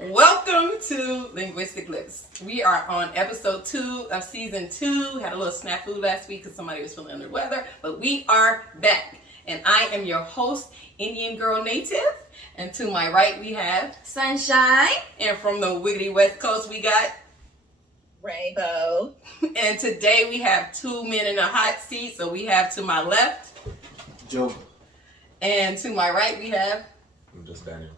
Welcome to Linguistic Lips. We are on episode 2 of season 2. Had a little snafu last week because somebody was feeling under the weather, but we are back. And I am your host, Indian Girl Native. And to my right we have Sunshine. And from the wiggity West Coast we got Rainbow. And today we have 2 men in a hot seat. So we have to my left Joker. And to my right we have Just Daniel.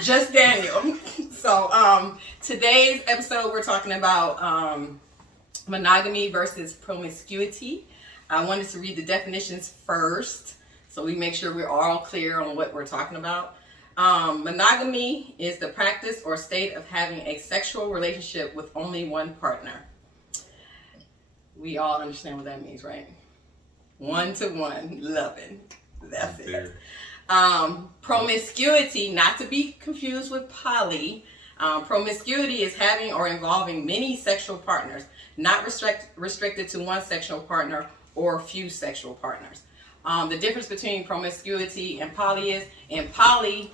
Just Daniel. So today's episode we're talking about monogamy versus promiscuity. I wanted to read the definitions first so we make sure we're all clear on what we're talking about. Monogamy is the practice or state of having a sexual relationship with only one partner. We all understand what that means, right? One-to-one loving. That's it. Promiscuity, not to be confused with poly. Promiscuity is having or involving many sexual partners, not restricted to one sexual partner or few sexual partners. The difference between promiscuity and poly is, in poly,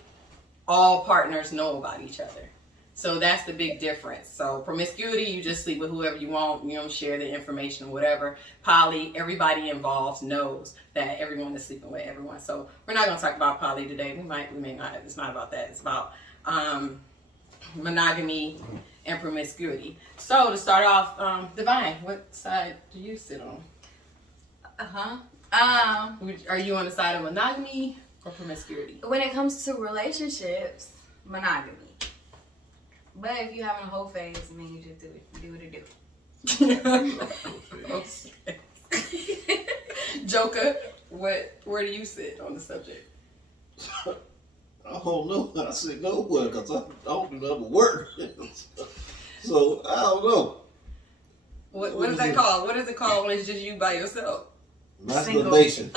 all partners know about each other. So that's the big difference. So promiscuity, you just sleep with whoever you want. You don't share the information, whatever. Poly, everybody involved knows that everyone is sleeping with everyone. So we're not going to talk about poly today. We may not. It's not about that. It's about monogamy and promiscuity. So to start off, Divine, what side do you sit on? Are you on the side of monogamy or promiscuity? When it comes to relationships, monogamy. But if you're having a whole phase, I mean, you just do it. You do what it do. Okay. Joker, where do you sit on the subject? I don't know. I said nowhere because I don't do nothing work. So I don't know. What is that called? What is it called when it's just you by yourself? Masturbation.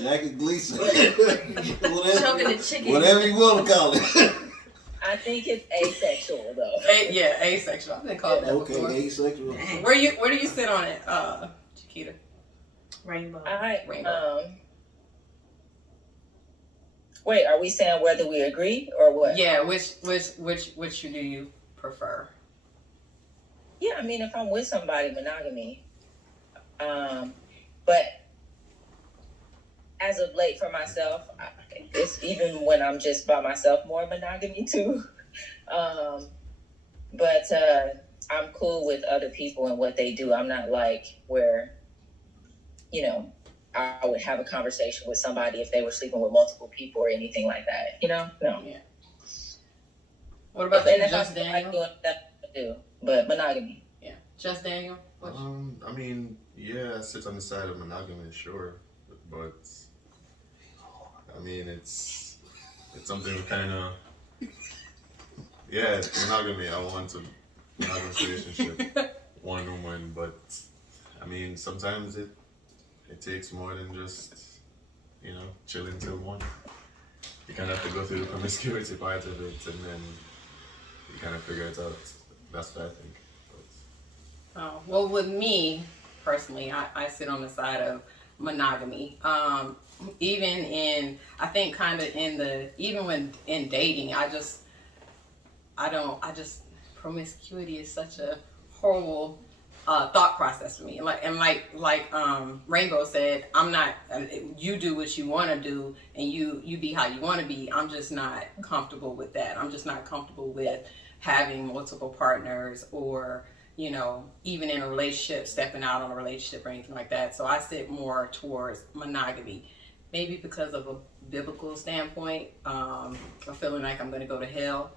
Jackie Gleason. Whatever you want to call it. I think it's asexual though. Asexual. I've been called that before. Okay, asexual. Where do you sit on it, Chiquita? Rainbow. Rainbow. Wait, are we saying whether we agree or what? Yeah, which do you prefer? Yeah, I mean, if I'm with somebody, monogamy. But as of late for myself, it's even when I'm just by myself, more monogamy too. But I'm cool with other people and what they do. I'm not like where, I would have a conversation with somebody if they were sleeping with multiple people or anything like that. No. Yeah. What about you, Just Daniel? But monogamy. Yeah. Just Daniel? I mean, yeah, I sit on the side of monogamy, sure. But, I mean, it's something kind of, yeah, monogamy. I want a monogamous relationship, one woman. But, I mean, sometimes it takes more than just, chilling till one. You kind of have to go through the promiscuity part of it, and then you kind of figure it out. That's what I think. Oh, well, with me personally, I sit on the side of monogamy. Even when in dating, promiscuity is such a horrible thought process for me. Like Rainbow said, I'm not. You do what you want to do, and you be how you want to be. I'm just not comfortable with that. I'm just not comfortable with having multiple partners or, even in a relationship, stepping out on a relationship or anything like that. So I sit more towards monogamy, maybe because of a biblical standpoint, of feeling like I'm going to go to hell.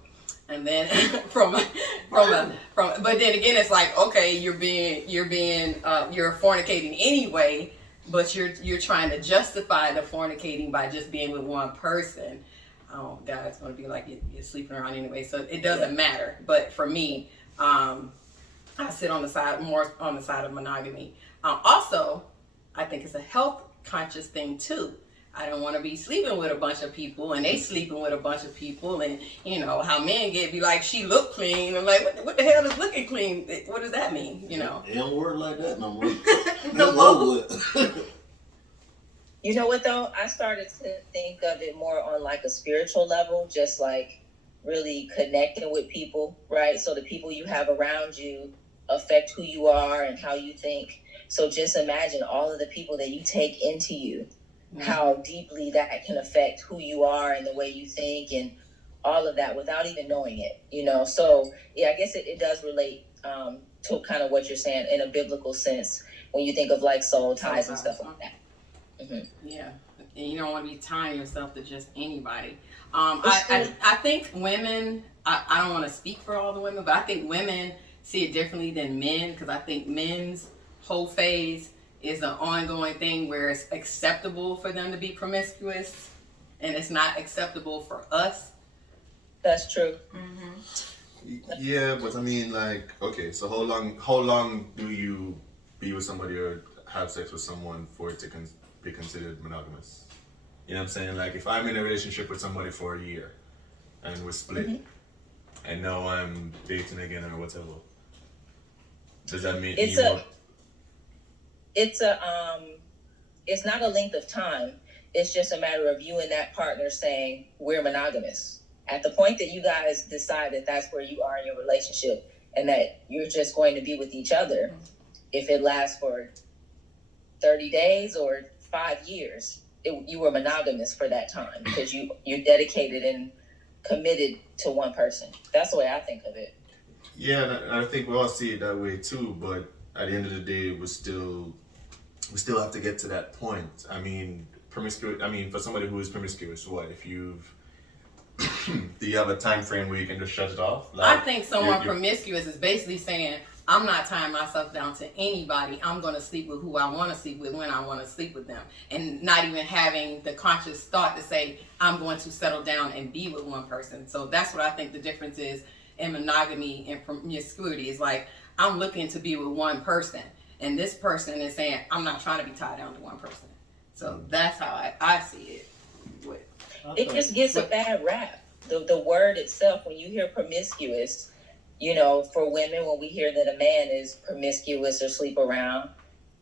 And then but then again, it's like, okay, you're fornicating anyway, but you're trying to justify the fornicating by just being with one person. Oh God, it's going to be like you're sleeping around anyway, so it doesn't matter. But for me, I sit more on the side of monogamy. Also, I think it's a health conscious thing too. I don't want to be sleeping with a bunch of people and they sleeping with a bunch of people, and how men be like, she look clean. I'm like, what the hell is looking clean? What does that mean? It don't work like that no more. No more. You know what though? I started to think of it more on like a spiritual level, just like really connecting with people, right? So the people you have around you affect who you are and how you think. So just imagine all of the people that you take into you, how deeply that can affect who you are and the way you think and all of that without even knowing it, you know? So yeah, I guess it does relate to kind of what you're saying in a biblical sense when you think of like soul ties and stuff like that. Yeah, and you don't want to be tying yourself to just anybody. I think women, I don't want to speak for all the women, but I think women see it differently than men, because I think men's whole phase is an ongoing thing where it's acceptable for them to be promiscuous and it's not acceptable for us. That's true. Yeah, but I mean, like, okay, so how long do you be with somebody or have sex with someone for it to be considered monogamous? You know what I'm saying? Like, if I'm in a relationship with somebody for a year and we're split, and now I'm dating again or whatever, does that mean it's not a length of time. It's just a matter of you and that partner saying we're monogamous. At the point that you guys decide that that's where you are in your relationship and that you're just going to be with each other, if it lasts for 30 days or 5 years, you were monogamous for that time because you're dedicated and committed to one person. That's the way I think of it. Yeah, and I think we all see it that way too, but at the end of the day, we still have to get to that point. I mean, promiscuous. I mean, for somebody who is promiscuous, what if you've do you have a time frame where you can just shut it off? Like, I think someone promiscuous is basically saying, I'm not tying myself down to anybody. I'm going to sleep with who I want to sleep with when I want to sleep with them. And not even having the conscious thought to say, I'm going to settle down and be with one person. So that's what I think the difference is in monogamy and promiscuity. Is like, I'm looking to be with one person. And this person is saying, I'm not trying to be tied down to one person. So that's how I see it. It just gets a bad rap. The word itself, when you hear promiscuous, you know, for women, when we hear that a man is promiscuous or sleep around,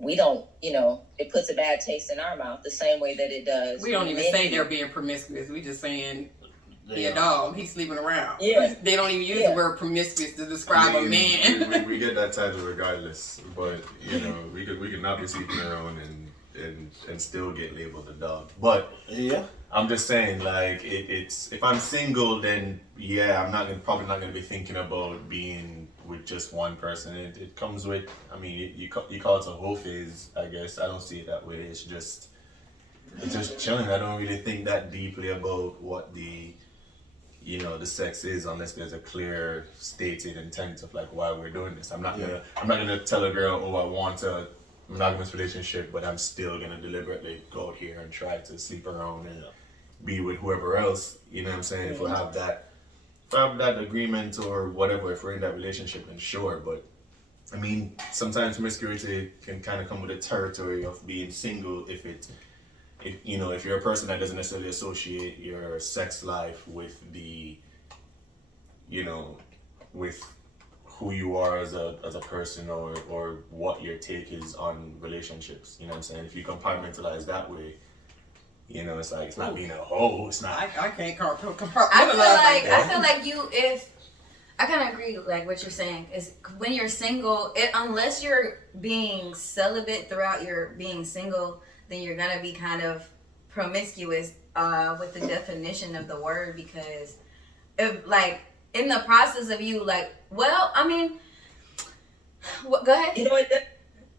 we don't, you know, it puts a bad taste in our mouth the same way that it does. We don't even say they're being promiscuous. We just saying, he a dog, he's sleeping around. Yeah. They don't even use the word promiscuous to describe a man. we get that title regardless, but, you know, we could not be sleeping around and still get labeled a dog. But yeah, I'm just saying, like, it's if I'm single, then yeah, I'm probably not gonna be thinking about being with just one person. It comes with, I mean, you call it a whole phase, I guess. I don't see it that way. It's just chilling. I don't really think that deeply about what the sex is unless there's a clear stated intent of like why we're doing this. I'm not gonna tell a girl, oh, I want a monogamous relationship, but I'm still gonna deliberately go out here and try to sleep around and be with whoever else. You know what I'm saying? If we have that agreement or whatever, if we're in that relationship, then sure. But I mean, sometimes promiscuity can kind of come with the territory of being single if you're a person that doesn't necessarily associate your sex life with with who you are as a person or what your take is on relationships. You know what I'm saying? If you compartmentalize that way, you know, it's like, it's not being a hoe. It's not. I can't compartmentalize. I feel like I kind of agree like what you're saying is when you're single, unless you're being celibate throughout your being single, then you're gonna be kind of promiscuous with the definition of the word, because if, like, in the process of you, like, well, I mean, go ahead. You know,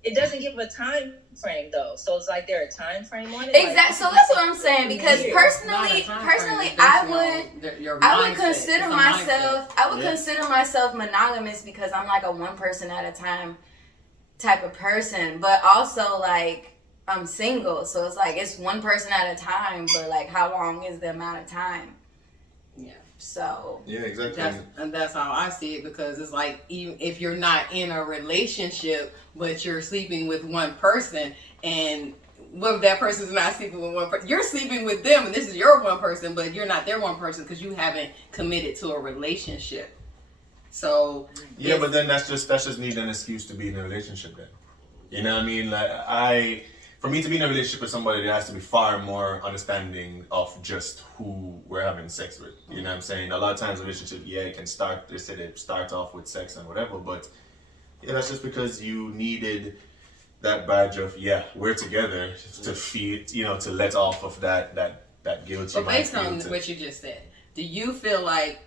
it doesn't give a time frame though, so it's like there a time frame on it. Exactly. Like, so that's what I'm saying, because personally, I would consider myself monogamous because I'm like a one person at a time type of person, but also like I'm single, so it's like it's one person at a time, but like how long is the amount of time? Yeah. So yeah, exactly. That's how I see it, because it's like, even if you're not in a relationship but you're sleeping with one person, and what if that person's not sleeping with one person? You're sleeping with them and this is your one person, but you're not their one person because you haven't committed to a relationship. So yeah, but then that's just needing an excuse to be in a relationship then. You know what I mean? Like for me to be in a relationship with somebody, there has to be far more understanding of just who we're having sex with. You know what I'm saying? A lot of times, a relationship, it can start. They say they start off with sex and whatever, but that's just because you needed that badge of we're together to feel, to let off of that guilt. But based on what you just said, do you feel like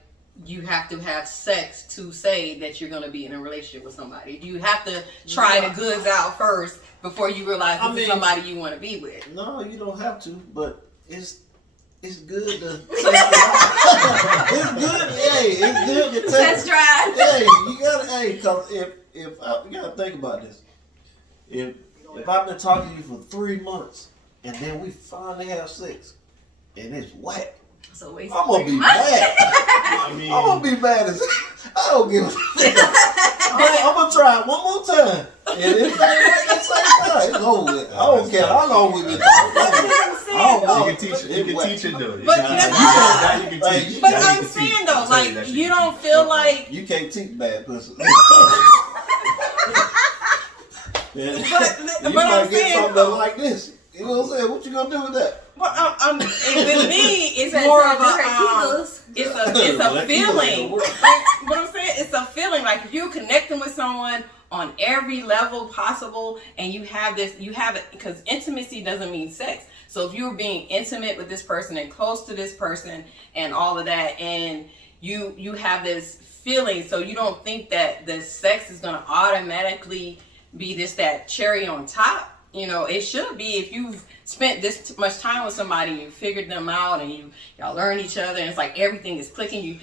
you have to have sex to say that you're going to be in a relationship with somebody? Do you have to try the goods out first before you realize this is somebody you want to be with? No, you don't have to, but it's good to it's good. Hey, it's good to Test drive. Hey, you gotta. Cause if you gotta think about this. If I've been talking to you for 3 months and then we finally have sex and it's whack, So I'm gonna be mad. I'm gonna be mad as I don't give a I'm gonna try it one more time. And if it ain't right that same time, it's over with. I don't care how long we've been talking. You can teach it though. But I'm saying though, like, you don't feel like you can't teach bad pussy. You but might I'm get saying, something like this. You know what I'm saying? What you gonna do with that? Well, with me, it's more of it's a feeling. Like, what I'm saying, it's a feeling. Like if you're connecting with someone on every level possible, and you have it because intimacy doesn't mean sex. So if you're being intimate with this person and close to this person and all of that, and you have this feeling, so you don't think that the sex is gonna automatically be that cherry on top. It should be if you've spent this much time with somebody, you figured them out, and y'all learn each other, and it's like everything is clicking.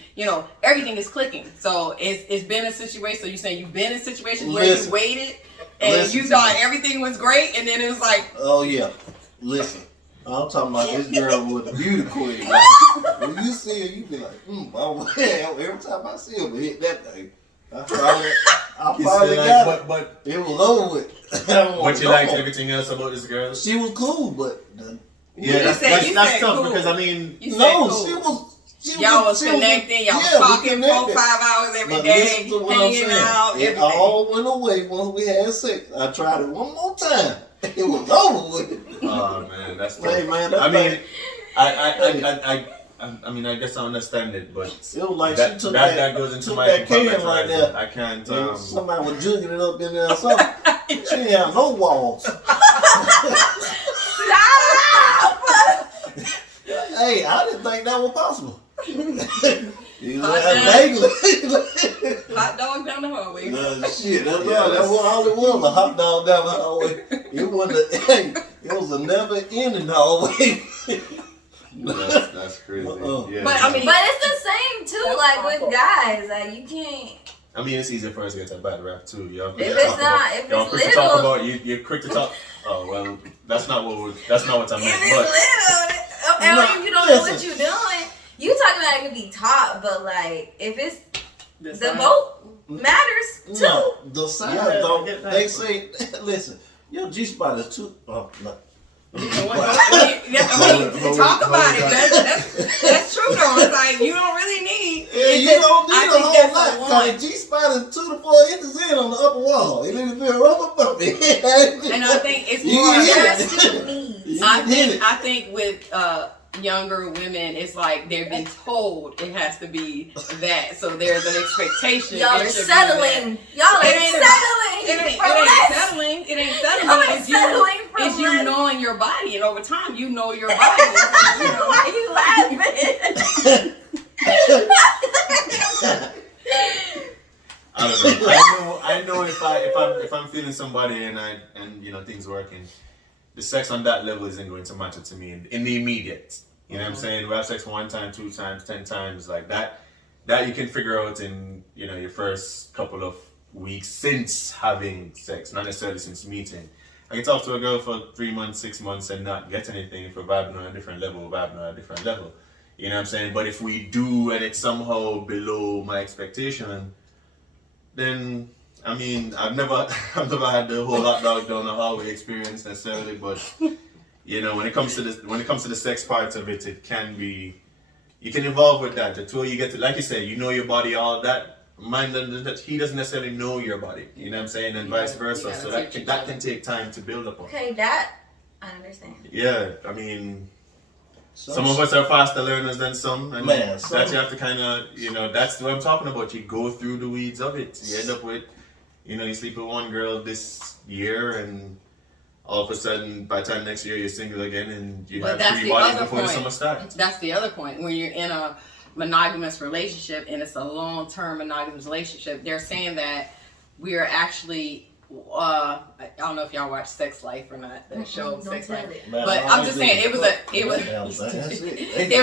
Everything is clicking. So it's been a situation. So you're saying you've been in situations where you waited and you thought everything was great, and then it was like, oh yeah, listen. I'm talking about this girl with the beauty queen. Like, when you see her, you be like, every time I see her, we hit that thing. I finally got it. But it was over with. But you liked everything else about this girl? She was cool, but that's tough cool. Because no, cool. Y'all was connecting, y'all was talking 4 or 5 hours every day, hanging out. It all went away once we had sex. I tried it one more time. It was over with. Oh man, that's tough. Hey, man, I mean, I guess I understand it, but it was like that goes into my can right there. I can't. Somebody was jugging it up in there or something. She didn't have no walls. Hey, I didn't think that was possible. Hot dog down the hallway. Shit, that's all it was. A hot dog down the hallway. It was a never ending hallway. That's crazy. Yeah. But it's the same too. Like with guys, like you can't. I mean, it's easier for us to get a bad rap too. You're quick To talk. Oh well, that's not what I meant. If you don't know what you're doing, you talking about it could be taught, but like if it's the boat matters too. No, the size though. They say, listen, your G spot is too. Oh, no. Talk about it. That's true though. It's like you don't really need. You don't need a whole lot. Cause G spot is 2 to 4 inches in on the upper wall. It didn't feel rubber puppy. And I think it's more. I think with younger women, it's like they're being told it has to be that. So there's an expectation. Y'all are settling. It ain't settling. It's you knowing your body, and over time you know your body. Why you laughing? I don't know. I know if I'm feeling somebody and things working, the sex on that level isn't going to matter to me in the immediate. You know what I'm saying? We have sex 1 time, 2 times, 10 times, like that. That you can figure out in your first couple of weeks since having sex, not necessarily since meeting. I can talk to a girl for 3 months, 6 months, and not get anything. If we're vibing on a different level, You know what I'm saying? But if we do and it's somehow below my expectation, then I mean I've never had the whole hot dog down the hallway experience necessarily, but when it comes to the sex part of it, it can be, you can evolve with that. The two you get to, like you said, you know your body, all that. Mind that he doesn't necessarily know your body. You know what I'm saying, and vice versa. So that can take time to build up on. Okay, that I understand. Yeah, I mean, some of us are faster learners than some, and Man, that you have to kind of, that's what I'm talking about. You go through the weeds of it. You end up with, you sleep with one girl this year, and all of a sudden, by the time next year, you're single again, and you have 3 bodies before the summer starts. That's the other point. When you're in a monogamous relationship, and it's a long-term monogamous relationship, they're saying that we are actually, I don't know if y'all watch Sex Life or not, the show Sex Life. But I'm just saying, it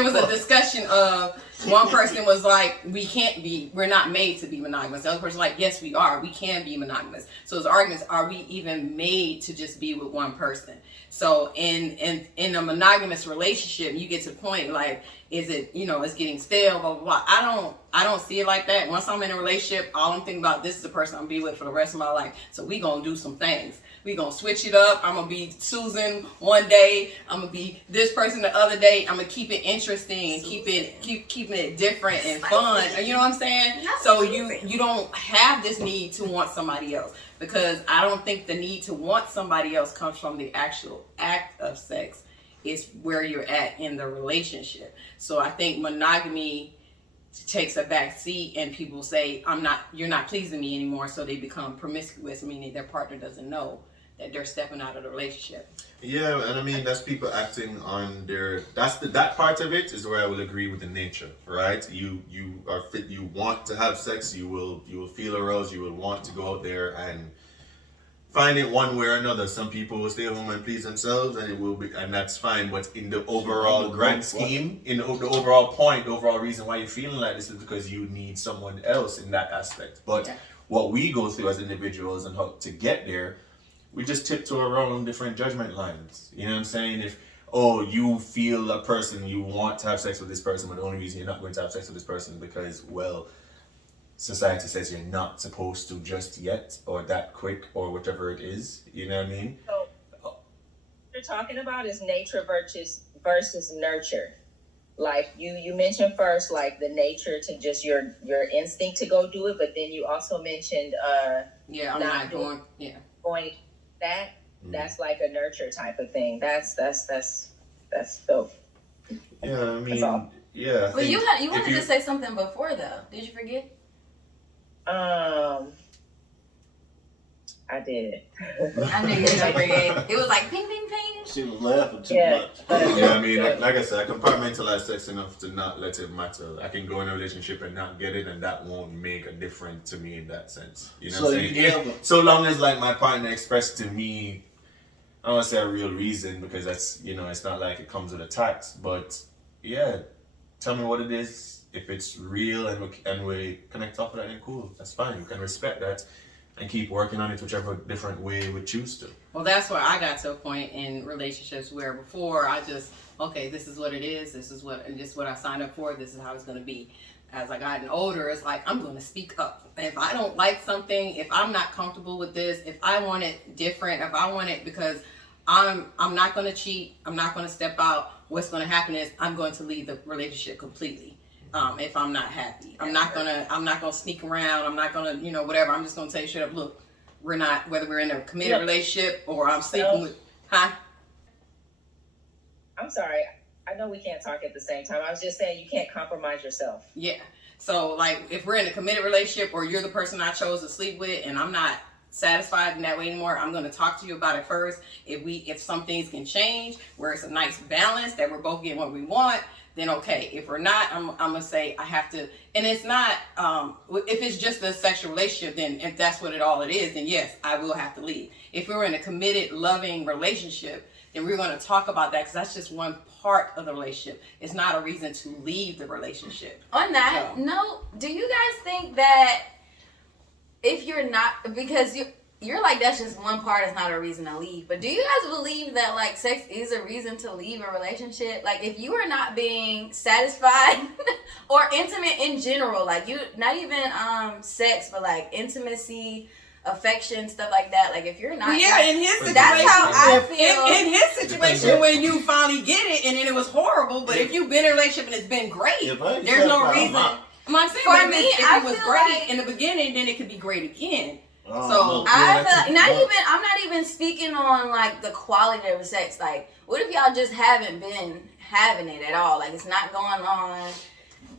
was a discussion of one person was like, we're not made to be monogamous. The other person like, yes, we are. We can be monogamous. So his arguments, are we even made to just be with one person? So in a monogamous relationship, you get to the point like, is it, it's getting stale, blah, blah, blah. I don't see it like that. Once I'm in a relationship, all I'm thinking about, this is the person I'm gonna be with for the rest of my life. So we gonna do some things. We gonna switch it up. I'm gonna be Susan one day. I'm gonna be this person the other day. I'm gonna keep it interesting and keeping it different and fun. You know what I'm saying? So you don't have this need to want somebody else, because I don't think the need to want somebody else comes from the actual act of sex. It's where you're at in the relationship. So I think monogamy takes a back seat, and people say, you're not pleasing me anymore, so they become promiscuous, meaning their partner doesn't know that they're stepping out of the relationship. Yeah, and I mean, that's people acting on that part of it is where I will agree with the nature, right? You are fit, you want to have sex, you will feel aroused, you will want to go out there and find it one way or another. Some people will stay home and please themselves, and that's fine. But in the overall grand scheme, in the overall point, the overall reason why you're feeling like this is because you need someone else in that aspect. But what we go through as individuals and how to get there, we just tiptoe around different judgment lines. You know what I'm saying? If you feel a person, you want to have sex with this person, but the only reason you're not going to have sex with this person is because, society says you're not supposed to just yet, or that quick, or whatever it is. You know what I mean? So what you're talking about is nature versus nurture. Like you mentioned first, like the nature to just your instinct to go do it, but then you also mentioned going that. That's like a nurture type of thing. That's dope. Yeah, I mean, yeah. Well, you wanted to say something before though. Did you forget? I did. I knew you were gonna forget. It was like ping, ping, ping. She was laughing too much. Yeah, I mean, like I said, I compartmentalize sex enough to not let it matter. I can go in a relationship and not get it, and that won't make a difference to me in that sense. You know what I'm saying? So long as like my partner expressed to me, I don't want to say a real reason, because that's, it's not like it comes with a tax, but yeah, tell me what it is. If it's real and we connect off of that, then cool, that's fine. We can respect that and keep working on it whichever different way we choose to. Well, that's where I got to a point in relationships where before I just, this is what it is, this is what I signed up for, this is how it's going to be. As I gotten older, it's like, I'm going to speak up. If I don't like something, if I'm not comfortable with this, if I want it different, if I want it because I'm not going to cheat, I'm not going to step out, what's going to happen is I'm going to leave the relationship completely. If I'm not happy, I'm not gonna sneak around. I'm not gonna, whatever. I'm just gonna tell you straight up, look, we're not, whether we're in a committed relationship or I'm sleeping with, I'm sorry. I know we can't talk at the same time. I was just saying you can't compromise yourself. Yeah. So like, if we're in a committed relationship or you're the person I chose to sleep with and I'm not satisfied in that way anymore, I'm going to talk to you about it first. If some things can change where it's a nice balance that we're both getting what we want, then okay. If we're not, I'm gonna say I have to. And it's not if it's just a sexual relationship, then if that's what all it is, then yes, I will have to leave. If we're in a committed, loving relationship, then we're going to talk about that, because that's just one part of the relationship. It's not a reason to leave the relationship. On that note, do you guys think that if you're not, because you're like, that's just one part, it's not a reason to leave, but do you guys believe that like sex is a reason to leave a relationship? Like if you are not being satisfied or intimate in general, like you, not even sex, but like intimacy, affection, stuff like that, like if you're not, in his situation, that's how I feel. In his situation, when you finally get it and then it was horrible, but if you've been in a relationship and it's been great, there's no reason. For me, if it was great in the beginning, then it could be great again. So I feel like I'm not even speaking on like the quality of sex. Like, what if y'all just haven't been having it at all? Like, it's not going on.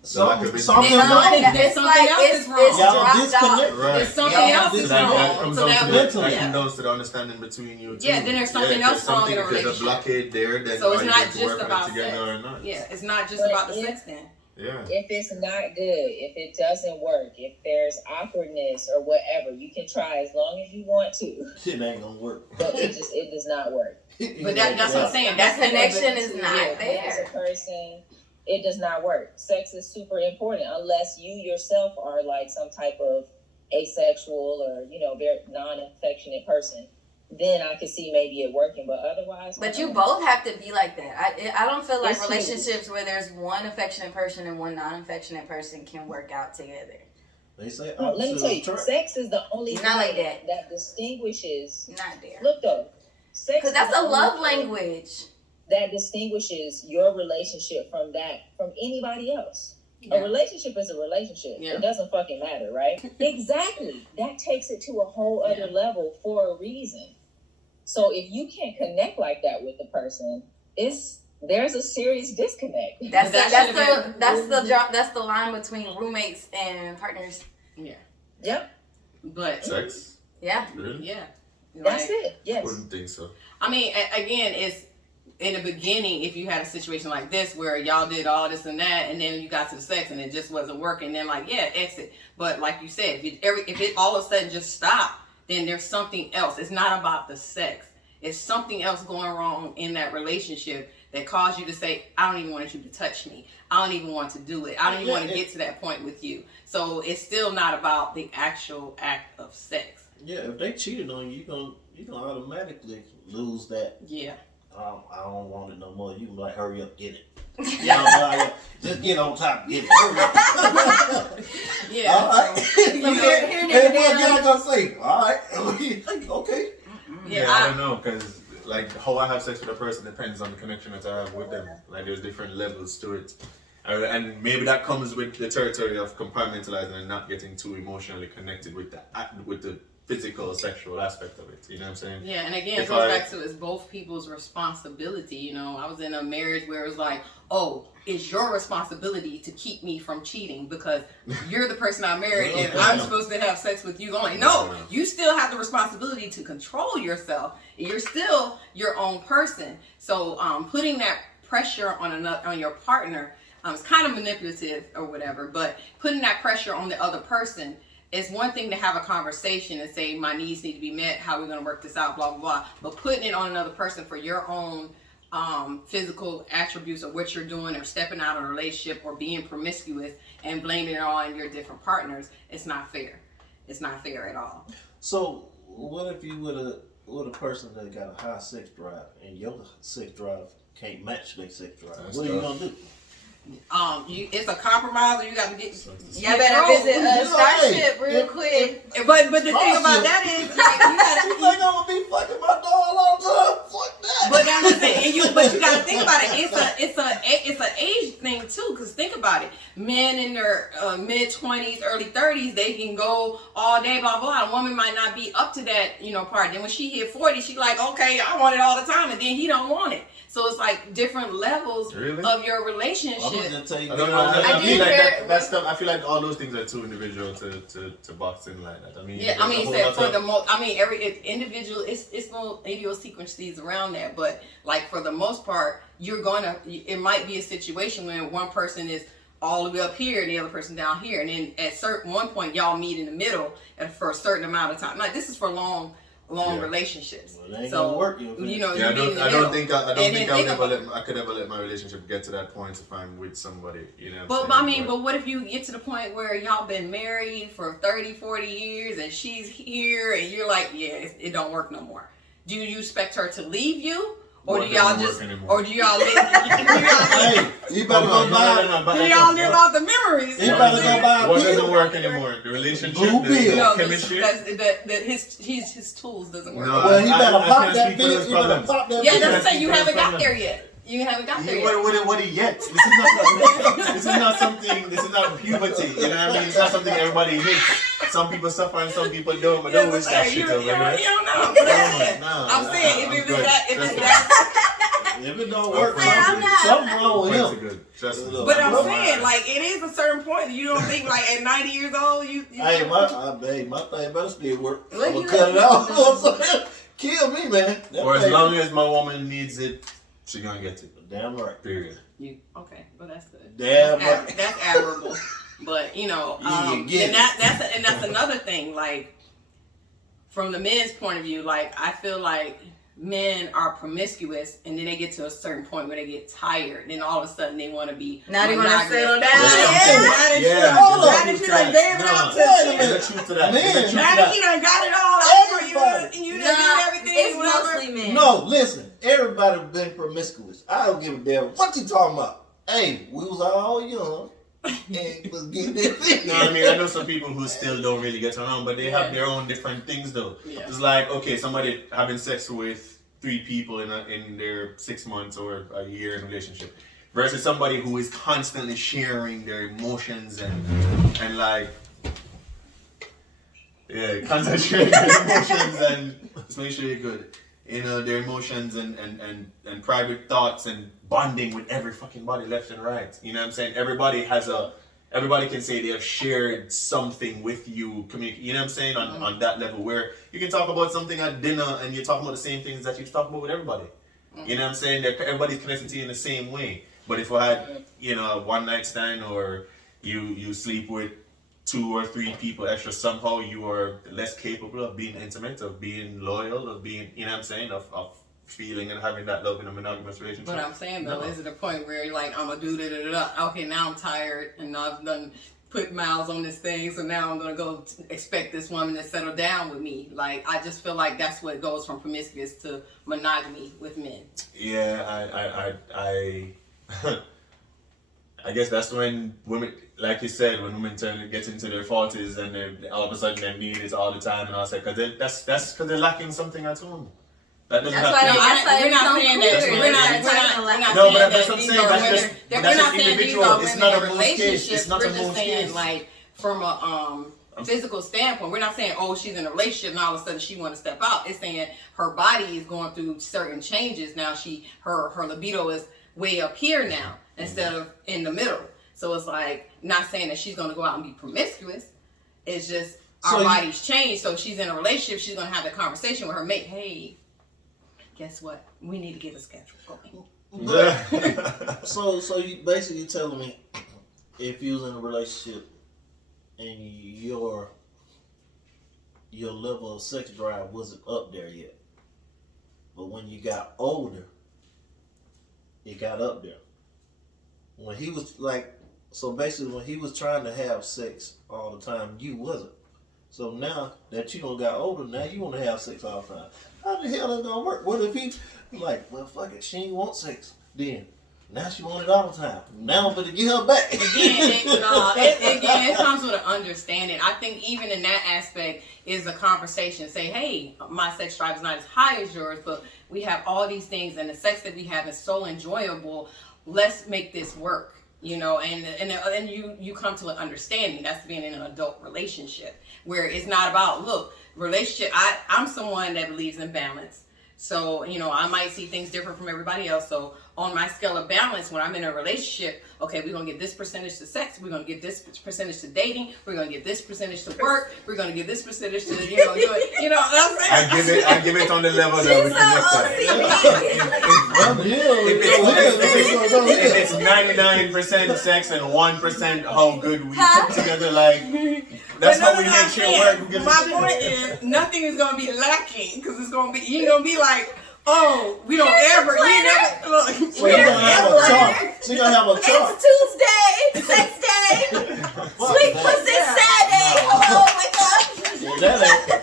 Something There's something else is wrong. Y'all disconnect. Right. There's something else is That wrong. comes So down that to would, that comes down to the understanding between you two. Yeah, then there's something else wrong in a If there's a relationship. blockade there, then So it's are you not going to just work on it about together sex. or not? Yeah, it's not just But about the if- sex then. Yeah. If it's not good, if it doesn't work, if there's awkwardness or whatever, you can try as long as you want to, Shit ain't gonna work. but it does not work. But that's what I'm saying. That's The connection is not yeah. there. As a person, it does not work. Sex is super important unless you yourself are like some type of asexual or very non-affectionate person. Then I could see maybe it working, but otherwise. But you both have to be like that. I don't feel like It's relationships where there's one affectionate person and one non-affectionate person can work out together. They say. Let me tell you, sex is the only Not like that. that distinguishes. Not there. Look though, sex. Because that's is a the love only thing language. that distinguishes your relationship from anybody else. Yeah. A relationship is a relationship. Yeah. It doesn't fucking matter, right? Exactly. That takes it to a whole other level for a reason. So if you can't connect like that with the person, there's a serious disconnect. That's That the line between roommates and partners. Yeah. Yep. But Sex? Yeah. Really? yeah. That's Like, it. Yes. Wouldn't think so. I mean, again, it's in the beginning. If you had a situation like this where y'all did all this and that, and then you got to the sex and it just wasn't working, then like exit. But like you said, if it all of a sudden just stopped, then there's something else. It's not about the sex. It's something else going wrong in that relationship that caused you to say, I don't even want you to touch me. I don't even want to do it. I don't even want to get to that point with you. So it's still not about the actual act of sex. Yeah, if they cheated on you, you gonna automatically lose that. Yeah. I don't want it no more. You can be like, hurry up, get it. Just get on top, get it. Hurry up. Yeah. All right. Here, What y'all gonna say? All right. Okay. Yeah, I don't know, because like how I have sex with a person depends on the connection that I have with them. Like there's different levels to it, and maybe that comes with the territory of compartmentalizing and not getting too emotionally connected with the physical, sexual aspect of it. You know what I'm saying? Yeah, and again, it goes back to it's both people's responsibility. I was in a marriage where it was like, oh, it's your responsibility to keep me from cheating because you're the person I married and I'm supposed to have sex with you. I'm like, no, you still have the responsibility to control yourself. You're still your own person. So putting that pressure on your partner, it's kind of manipulative or whatever, but putting that pressure on the other person, it's one thing to have a conversation and say, my needs need to be met, how are we going to work this out, blah, blah, blah. But putting it on another person for your own physical attributes of what you're doing or stepping out of a relationship or being promiscuous and blaming it on your different partners, it's not fair. It's not fair at all. So, what if you with a person that got a high sex drive and your sex drive can't match their sex drive? What are you going to do? It's a compromise, or you got to get. Y'all better visit Starship real quick. But the thing about that is, like, you gotta. You think I'm gonna be fucking my dog all the time? Fuck that. But that's the thing, but you gotta think about it. It's an age thing too. Cause think about it, men in their mid 20s, early 30s, they can go all day, blah blah. A woman might not be up to that, part. Then when she hit 40, she like, okay, I want it all the time, and then he don't want it. So it's like different levels of your relationship. I'm gonna tell you. I don't know. I feel like that's stuff. I feel like all those things are too individual to box in like that. I mean, yeah, I mean, for the most, every individual, it's no idiosyncrasies around that, but like for the most part, it might be a situation where one person is all the way up here and the other person down here, and then at one point y'all meet in the middle for a certain amount of time. Like this is for long relationships. Well, it ain't so gonna work, I don't think I could ever let my relationship get to that point if I'm with somebody, But what if you get to the point where y'all been married for 30, 40 years and she's here and you're like, yeah, it don't work no more. Do you expect her to leave you? Or do y'all live? Hey, you better go buy. Do y'all live out the memories? You better go buy. What doesn't work anymore? The relationship, the chemistry. His tools doesn't work. No, Well, he better I pop can't that speak for those bitch. You better problems. pop that. Yeah, bitch. that's saying you haven't got there yet. You haven't got there yet. What yet? This is not something. This is not puberty. You know what I mean? It's not something everybody hits. Some people suffer and some people don't. But don't wish that shit over there. You don't know. I'm saying if it don't work, something wrong with him. But I'm saying, like, it is a certain point that you don't think, like, at 90 years old, you hey, my thing better still work. I'm gonna cut it off. Kill me, man. For as long as my woman needs it, she gonna get it. Damn right. Period. Okay, well that's good. Damn right. That's admirable. But and that's another thing. Like, from the men's point of view, like, I feel like men are promiscuous, and then they get to a certain point where they get tired, and then all of a sudden they want to be now they want to settle down. Now that you done gave it up to that. Now that you done got it all over you done did everything. It's mostly men. No, listen, everybody been promiscuous. I don't give a damn what you talking about. Hey, we was all young. And was getting this. No, I mean, I know some people who still don't really get around, but they have their own different things though. Yeah. It's like, okay, somebody having sex with 3 people in their 6 months or a year in a relationship versus somebody who is constantly sharing their emotions and like, yeah, constantly sharing their emotions and just make sure you're good. You know, their emotions and private thoughts and bonding with every fucking body left and right. You know what I'm saying? Everybody can say they have shared something with you, you know what I'm saying, on that level where you can talk about something at dinner and you're talking about the same things that you talk about with everybody. You know what I'm saying? Everybody's connected to you in the same way. But if I had, you know, a one night stand or you sleep with 2 or 3 people extra, somehow you are less capable of being intimate, of being loyal, of being, you know what I'm saying, of feeling and having that love in a monogamous relationship. But I'm saying though, is it a point where you're like, I'm gonna do da. Okay, now I'm tired and I've done put miles on this thing, so now I'm gonna go expect this woman to settle down with me. Like, I just feel like that's what goes from promiscuous to monogamy with men. Yeah, I guess that's when women, like you said, when women get into their 40s and all of a sudden they need it all the time and all that, because that's because they're lacking something at home. That doesn't have to. We're not saying that. We're not. No, but that's what I'm saying. That's just individual. It's not a most case. It's not we're a just most saying, case. like, from a physical standpoint, we're not saying, oh, she's in a relationship and all of a sudden she want to step out. It's saying her body is going through certain changes now. Her libido is way up here now instead of in the middle. So it's like, not saying that she's going to go out and be promiscuous. It's just our bodies change. So if she's in a relationship, she's going to have the conversation with her mate. Hey, guess what? We need to get a schedule going. So you basically telling me if you was in a relationship and your level of sex drive wasn't up there yet, but when you got older, it got up there. When he was like, so basically when he was trying to have sex all the time, you wasn't. So now that you don't got older, now you want to have sex all the time. How the hell that's gonna work? What if he like, well, fuck it, she ain't want sex then. Now she want it all the time. Now I'm gonna get her back. Again, it comes with an understanding. I think even in that aspect is a conversation. Say, hey, my sex drive is not as high as yours, but we have all these things, and the sex that we have is so enjoyable. Let's make this work. You know, and you come to an understanding. That's being in an adult relationship where it's not about, look, relationship. I'm someone that believes in balance. So, you know, I might see things different from everybody else. So on my scale of balance, when I'm in a relationship, okay, we're going to get this percentage to sex. We're going to get this percentage to dating. We're going to get this percentage to work. We're going to get this percentage to, you know what I'm saying? I give it on the level that we connect. If it's 99% sex and 1% how good we come together, like, that's how we make sure work. My point is, nothing is going to be lacking because it's going to be, you're going to be like, oh, we don't ever, look. So you're going to have a chart. So you're going to have a chart. It's Tuesday, sex day, sweet pussy Saturday. Hello, wake up.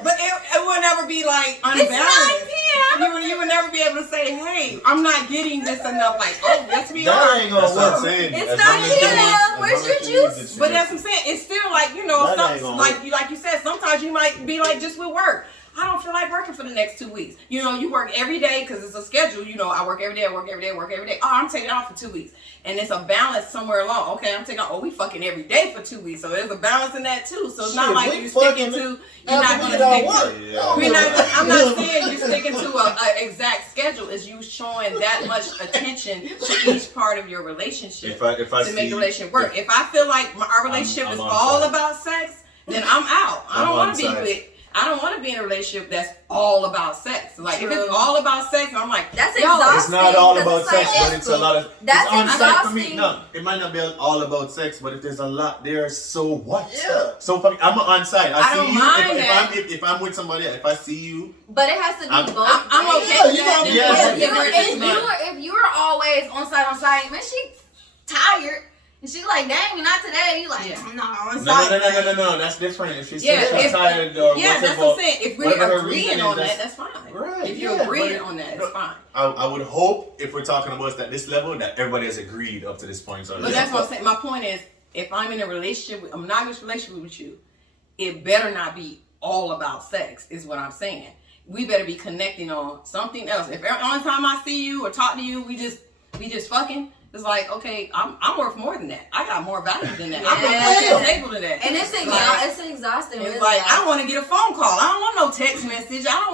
But it would never be like unbalanced. It's 9 p.m. You would never be able to say, hey, I'm not getting this enough. Like, oh, let's be that honest. ain't gonna work. It's 9 p.m. Where's your juice? But that's what I'm saying. It's still like, you know, like you said, sometimes you might be like just with work. I don't feel like working for the next 2 weeks. You know, you work every day because it's a schedule. You know, I work every day, I work every day, I work every day. Oh, I'm taking off for 2 weeks. And it's a balance somewhere along. Okay, I'm taking off. Oh, we fucking every day for 2 weeks. So there's a balance in that too. So it's not like you're sticking to, you're not going to stick to, I'm not saying you're sticking to an exact schedule. Is you showing that much attention to each part of your relationship if I to make the relationship work. If I feel like our relationship is all about sex, then I'm out. I don't want to be in a relationship that's all about sex. Like if it's all about sex, I'm like, that's exhausting. It's not all about sex, but it's a lot of. That's it's exhausting. For me. No, it might not be all about sex, but if there's a lot there, so what? Yeah. So fucking, I'm on side. I don't mind if I'm with somebody, if I see you, but it has to be both. I'm okay with that. If you're always on site, man, she tired. And she's like, dang, not today. You like, no, on site. No. That's different. If she says she's tired or whatever. Yeah, that's what I'm saying. If we're agreeing on is, that's fine. Right. If you're agreeing on that, it's fine. I would hope if we're talking about at this level that everybody has agreed up to this point. So but that's what I'm saying. My point is, if I'm in a relationship, a monogamous relationship with you, it better not be all about sex, is what I'm saying. We better be connecting on something else. If the only time I see you or talk to you, we just fucking. It's like, okay, I'm worth more than that. I got more value than that. I'm going to the table than that. And it's exhausting. It's like, I don't want to get a phone call. I don't want no text message. I'm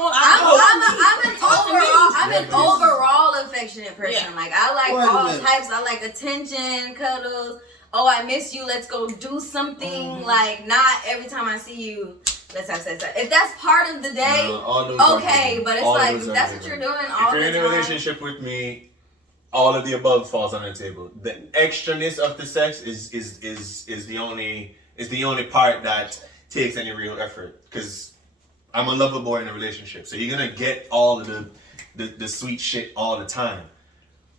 an overall affectionate person. Yeah. Like, I like all types. I like attention, cuddles. Oh, I miss you. Let's go do something. Mm-hmm. Like, not every time I see you, let's have sex. If that's part of the day, okay. But it's like, if that's what you're doing all the time. If you're in a relationship with me, all of the above falls on the table. The extraness of the sex is the only part that takes any real effort. Because I'm a lover boy in a relationship, so you're gonna get all of the sweet shit all the time.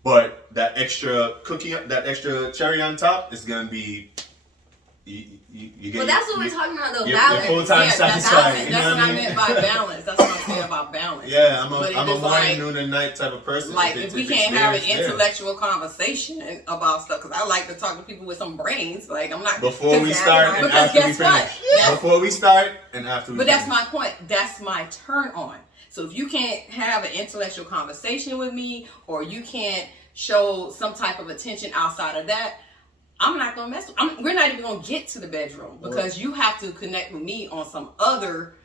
But that extra cookie, that extra cherry on top is gonna be. You get, well, that's what we're talking about, though. Balance. Full-time satisfied. That's what I meant by balance. That's what I'm saying about balance. Yeah, I'm a morning, noon, and night type of person. Like, if we can't have an intellectual conversation about stuff, because I like to talk to people with some brains. Like, I'm not... Before we start and after we finish. Before we start and after we finish. But that's my point. That's my turn on. So if you can't have an intellectual conversation with me, or you can't show some type of attention outside of that, I'm not gonna mess with. We're not even gonna get to the bedroom because you have to connect with me on some other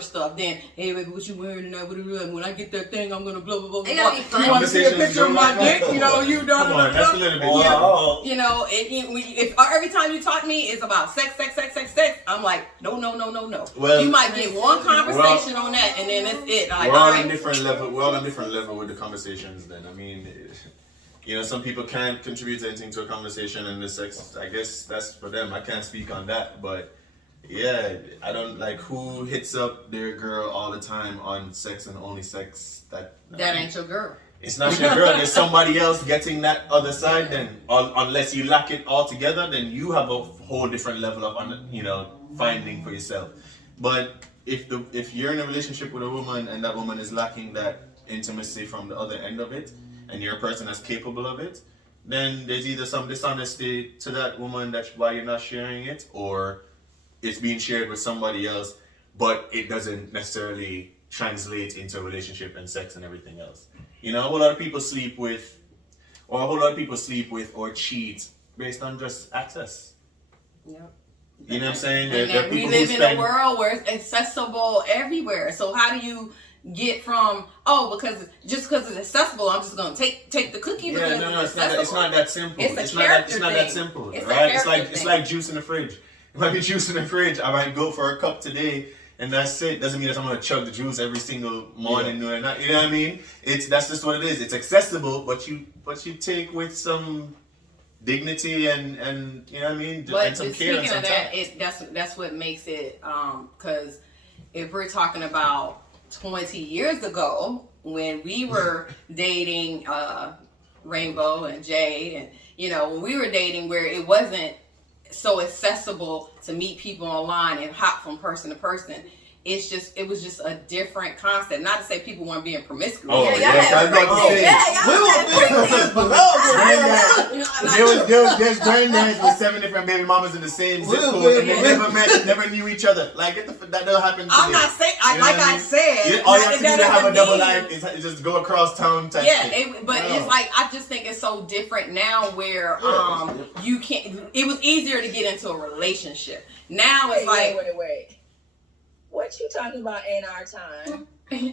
stuff. Then, hey baby, what you wearing tonight? When I get that thing, I'm gonna blah blah blah blah. It gotta be fun. You want to see a picture of my dick? You know, you done. Come on, that's a little bit. You know, if every time you talk to me is about sex, I'm like, no. Well, you might get one conversation on that, and then that's it. Like, we're all on different level. We're all on different level with the conversations. Then, I mean. You know, some people can't contribute anything to a conversation, and the sex, I guess that's for them. I can't speak on that, but yeah, I don't like who hits up their girl all the time on sex and only sex. That ain't your girl. It's not your girl. There's somebody else getting that other side. Then, unless you lack it all together, then you have a whole different level of finding for yourself. But if you're in a relationship with a woman and that woman is lacking that intimacy from the other end of it, and you're a person that's capable of it, then there's either some dishonesty to that woman, that's why you're not sharing it, or it's being shared with somebody else, but it doesn't necessarily translate into a relationship and sex and everything else. You know, a whole lot of people sleep with or cheat based on just access. Yep. You know what I'm saying? And we live in a world where it's accessible everywhere. So how do you get from because it's accessible, I'm just gonna take the cookie? Yeah, no, it's not that simple. It's not that simple, it's right? It's like juice in the fridge. It might be juice in the fridge. I might go for a cup today, and that's it. Doesn't mean that I'm gonna chug the juice every single morning or night. You know what I mean? That's just what it is. It's accessible, but you take with some dignity and you know what I mean, but and some care. Speaking of that, that's what makes it. Because if we're talking about 20 years ago when we were dating Rainbow and Jade, and when we were dating where it wasn't so accessible to meet people online and hop from person to person, it was just a different concept. Not to say people weren't being promiscuous. Oh, yes, I was about to say. There's granddads with 7 different baby mamas in the same zip code, and they never met, never knew each other. Like, that don't happen. I'm not saying, I said, all you have to do to have a double life is just go across town type shit. But it's like, I just think it's so different now where you can't. It was easier to get into a relationship. Now it's wait. What you talking about in our time?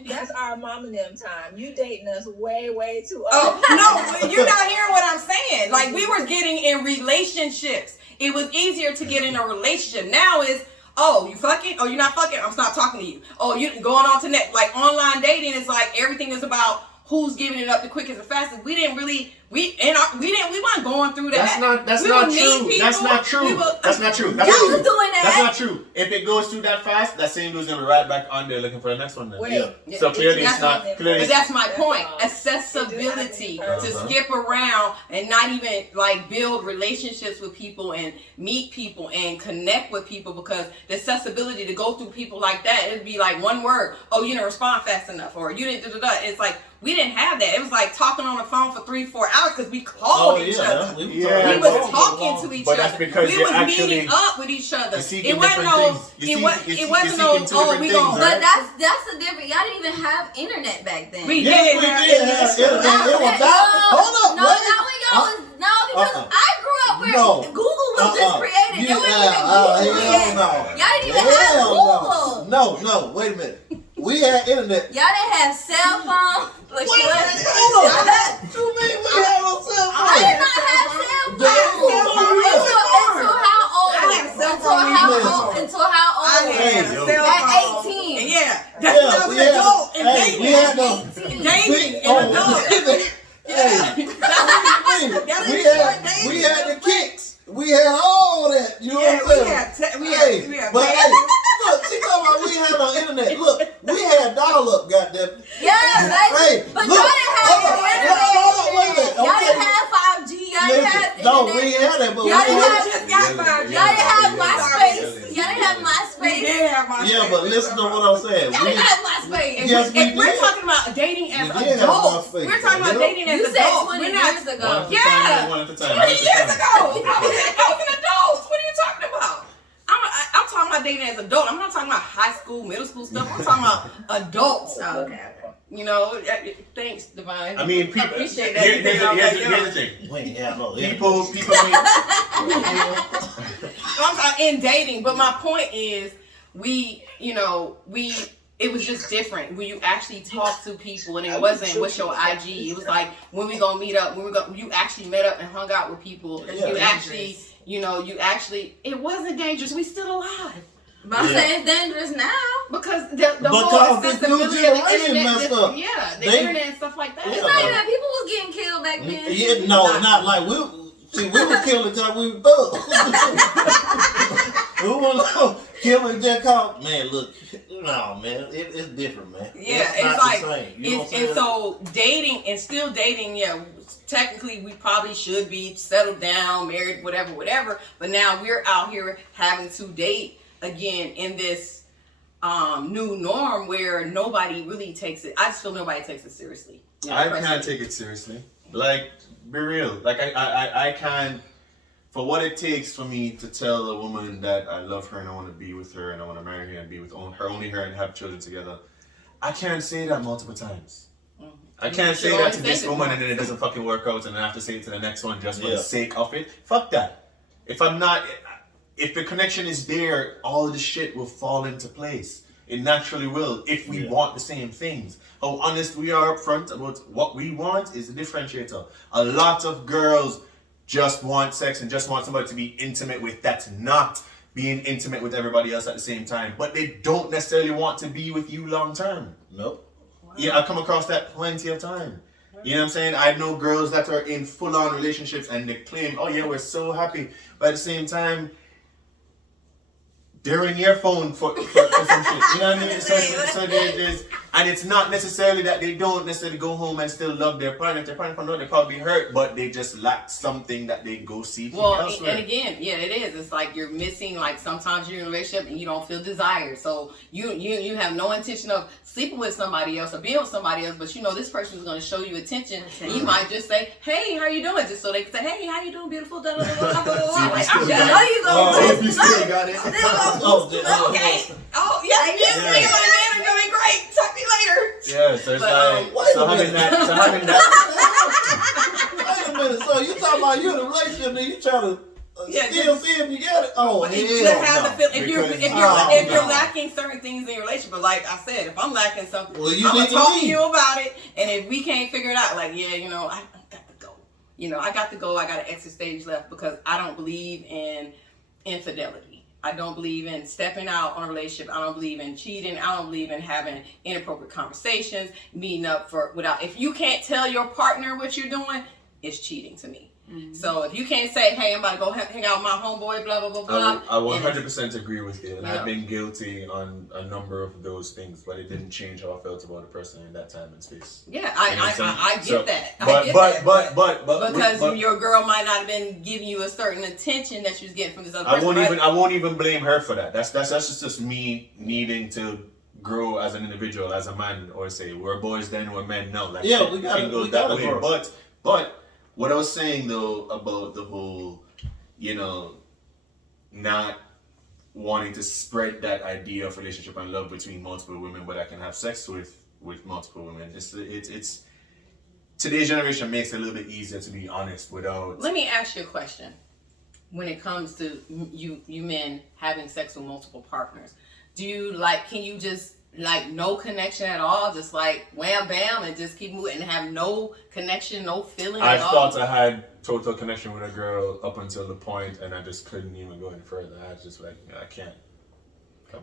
That's our mom and them time. You dating us way too early. Oh, no, you're not hearing what I'm saying. Like, we were getting in relationships. It was easier to get in a relationship. Now is, oh, you fucking? Oh, you're not fucking? I'm not talking to you. Oh, you going on to next. Like, online dating is like, everything is about who's giving it up the quickest and fastest. We didn't really, we weren't going through that. That's not true. That's not true. Y'all was doing that. That's not true. If it goes through that fast, that same dude's gonna be right back on there looking for the next one then. Wait. So clearly it's not. But that's my point. Accessibility to skip around and not even like build relationships with people and meet people and connect with people, because the accessibility to go through people like that, it'd be like one word. Oh, you didn't respond fast enough, or you didn't It's like, we didn't have that. It was like talking on the phone for 3-4 hours because we called each other. We was talking to each other. That's because we was meeting up with each other. It wasn't no, we going. But that's the difference. Y'all didn't even have internet back then. We did have internet. Hold up. Because I grew up where Google was just created. There wasn't even Google yet. Y'all didn't even have Google. No, wait a minute. We had internet. Y'all didn't have cell phones. Hold on. What you mean we had no cell phone? I did not have cell phones. Until how old? I had a cell phone. At 18. Yeah. That's we had adult and dating. We had no Dating and adult. We had the kicks. We had all that. You know what I'm saying? Look, see about we had no internet. Look, we had dial-up, goddamn. But y'all didn't have internet. Y'all didn't have 5G. Y'all didn't have internet. No, we ain't had that, but y'all just got 5G. Y'all didn't have MySpace. Y'all didn't have MySpace. We did have MySpace. Yeah, but listen to what I'm saying. Y'all didn't have MySpace. Yes, we If we're did. talking about dating as We did have adults, MySpace. we're talking about dating as You said adults. 20 We're not. years ago. One at a time. 20 years ago. I was an adult. What are you talking about? I'm talking about dating as adult. I'm not talking about high school, middle school stuff. I'm talking about adults. Oh, okay. You know, thanks, Divine. I mean, people. I appreciate that. Here's the thing. Wait, yeah, no. People. I'm talking in dating, but my point is, it was just different when you actually talk to people, and it wasn't what's your IG. It was like, when we gonna meet up? You actually met up and hung out with people. You actually, it wasn't dangerous. We still alive. But I'm saying it's dangerous now. Because the whole accessibility of the internet, the internet and stuff like that. It's not even that people was getting killed back then. Yeah, no, not like we were killing until we were thugs. We were killing that cop. Man, look, no, man, it's different, man. Yeah, it's like, the same. You know what I'm saying? So dating and still dating, technically we probably should be settled down, married, whatever. But now we're out here having to date again in this new norm where nobody really takes it. I just feel nobody takes it seriously. I can't take it seriously. Like, be real. Like, I can't. For what it takes for me to tell a woman that I love her and I want to be with her and I want to marry her and be with only her and have children together, I can't say that multiple times. I can't say that to this woman and then it doesn't fucking work out and then I have to say it to the next one just for the sake of it. Fuck that. If the connection is there, all the shit will fall into place. It naturally will if we want the same things. How honest we are up front about what we want is a differentiator. A lot of girls just want sex and just want somebody to be intimate with. That's not being intimate with everybody else at the same time. But they don't necessarily want to be with you long term. Nope. Yeah, I've come across that plenty of time. You know what I'm saying? I know girls that are in full-on relationships and they claim, oh yeah, we're so happy. But at the same time, they're in your phone for some shit. You know what I mean? So And it's not necessarily that they don't necessarily go home and still love their partner. If their partner know they probably hurt, but they just lack something that they go seeking elsewhere. And again, yeah, it is. It's like you're missing. Like sometimes you're in a relationship and you don't feel desired, so you have no intention of sleeping with somebody else or being with somebody else. But you know this person is going to show you attention. And you might just say, "Hey, how you doing?" Just so they can say, "Hey, how you doing, beautiful?" Blah, blah, blah, blah, blah, blah. Like, I know you gonna you still got it. okay. Oh yeah, yeah. Man, are doing great. Talk to you later. Yeah, so it's having that. Wait a minute, so you talking about you in a relationship and you trying to still see if you got it? Oh, if you're lacking certain things in your relationship, but like I said, if I'm lacking something, I'm gonna talk to you about it. And if we can't figure it out, like I got to go. I got to go. I got an exit stage left because I don't believe in infidelity. I don't believe in stepping out on a relationship. I don't believe in cheating. I don't believe in having inappropriate conversations, meeting up if you can't tell your partner what you're doing, it's cheating to me. Mm-hmm. So if you can't say, "Hey, I'm about to go hang out with my homeboy," blah, blah, blah, blah. I 100% agree with you. And I've been guilty on a number of those things, but it didn't change how I felt about the person in that time and space. Yeah, I get that. But because your girl might not have been giving you a certain attention that she was getting from this other person. I won't even blame her for that. That's just me needing to grow as an individual, as a man, or say we're boys then we're men now. Like yeah, we got to that way. But what I was saying though about the whole, not wanting to spread that idea of relationship and love between multiple women, but I can have sex with multiple women. It's today's generation makes it a little bit easier to be honest without. Let me ask you a question. When it comes to you men having sex with multiple partners, can you just no connection at all, just like wham bam and just keep moving and have no connection, no feeling at all? I thought I had total connection with a girl up until the point and I just couldn't even go any further. I was just like, I can't.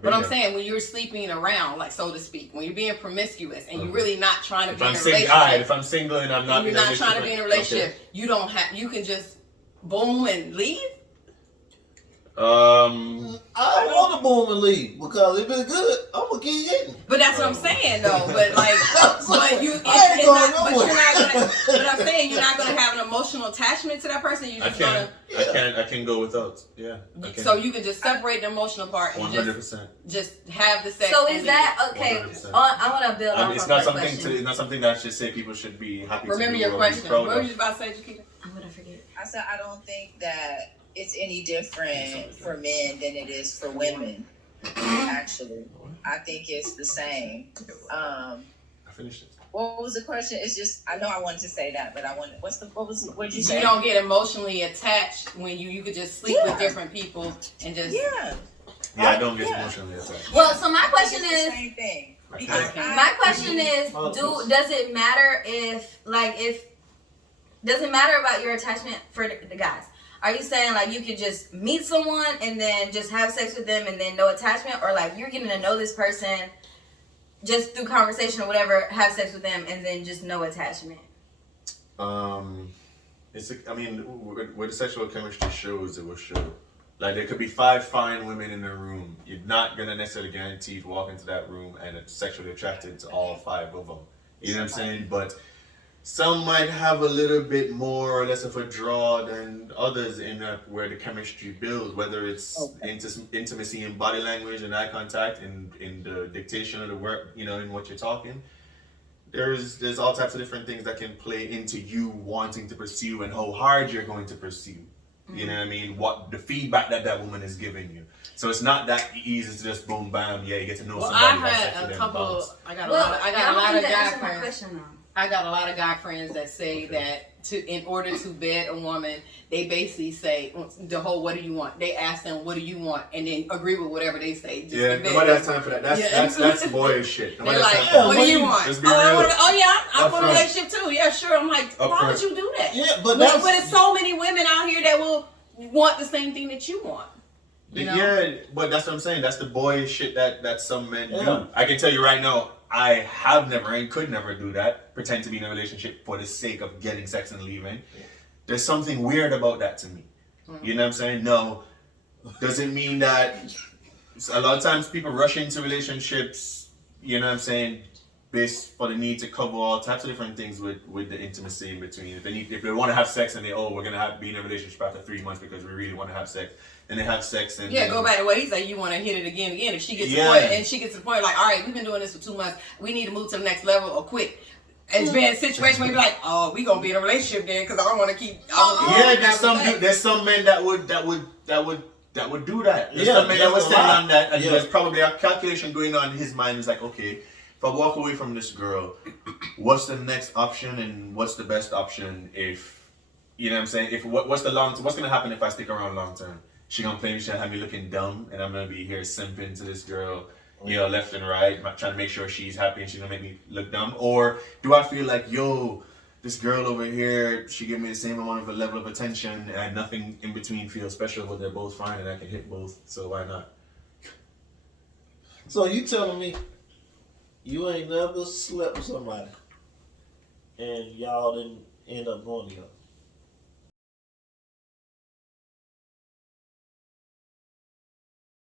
But I'm saying when you're sleeping around, like so to speak, when you're being promiscuous and you're really not trying to be in a relationship. If I'm single and I'm not in a relationship, you're not trying to be in a relationship, you can just boom and leave? I don't want to boom and leave because if it's good, I'm gonna keep getting. But that's what I'm saying, though. But like, but I'm saying you're not gonna have an emotional attachment to that person. You just I can go without. Yeah. So you can just separate the emotional part and 100%. Just have the sex. So is that okay? I want to build on it's not something it's not something that I should say people should be happy. Remember to your question. What were you about to say, Chiquita? I'm gonna forget. I said I don't think that it's any different for men than it is for women. Actually, I think it's the same. I finished it. What was the question? It's just I know I wanted to say that, but what'd you say? You don't get emotionally attached when you could just sleep with different people and just I don't get emotionally attached. Well, so my question is the same thing. My question is, does it matter does it matter about your attachment for the guys? Are you saying like you could just meet someone and then just have sex with them and then no attachment, or like you're getting to know this person just through conversation or whatever, have sex with them and then just no attachment? Where the sexual chemistry shows, it will show. Like there could be 5 fine women in a room. You're not gonna necessarily guarantee to walk into that room and it's sexually attracted to all 5 of them. You know what I'm saying? But some might have a little bit more or less of a draw than others in where the chemistry builds, whether it's intimacy in body language and eye contact, in the dictation of the work, in what you're talking. There's all types of different things that can play into you wanting to pursue and how hard you're going to pursue. Mm-hmm. You know what I mean? What the feedback that woman is giving you. So it's not that easy to just boom bam. Yeah, you get to know somebody. I had a couple. I got a lot of guy friends. I got a lot of guy friends that say that in order to bed a woman, they basically say the whole "what do you want?" They ask them "what do you want?" and then agree with whatever they say. Nobody has time for that. That's boyish shit. They're like, "What do you want?" I want a relationship too. Yeah, sure. I'm like, why would you do that? Yeah, but there's so many women out here that will want the same thing that you want. Yeah, but that's what I'm saying. That's the boyish shit that some men do. I can tell you right now, I have never and could never do that. Pretend to be in a relationship for the sake of getting sex and leaving. Yeah. There's something weird about that to me. Mm-hmm. You know what I'm saying? No, doesn't mean that. A lot of times people rush into relationships. You know what I'm saying? based for the need to cover all types of different things with the intimacy in between. If they want to have sex and we're gonna be in a relationship after 3 months because we really want to have sex, and they have sex and go back to what he said. You want to hit it again. If she gets to the point, like, all right, we've been doing this for 2 months. We need to move to the next level or quit. It's been a situation where you be like, oh, we gonna be in a relationship then because I don't want to keep. There's some men that would do that. There's some men that would stand on that, and there's probably a calculation going on in his mind. It's like, okay, if I walk away from this girl, what's the next option and what's the best option? If you know what I'm saying, what's gonna happen if I stick around long term? She gonna play me, she gonna have me looking dumb, and I'm gonna be here simping to this girl, left and right, trying to make sure she's happy and she's gonna make me look dumb? Or do I feel like, this girl over here, she gave me the same amount of a level of attention and nothing in between feels special, but they're both fine and I can hit both, so why not? So you telling me you ain't never slept with somebody and y'all didn't end up going together?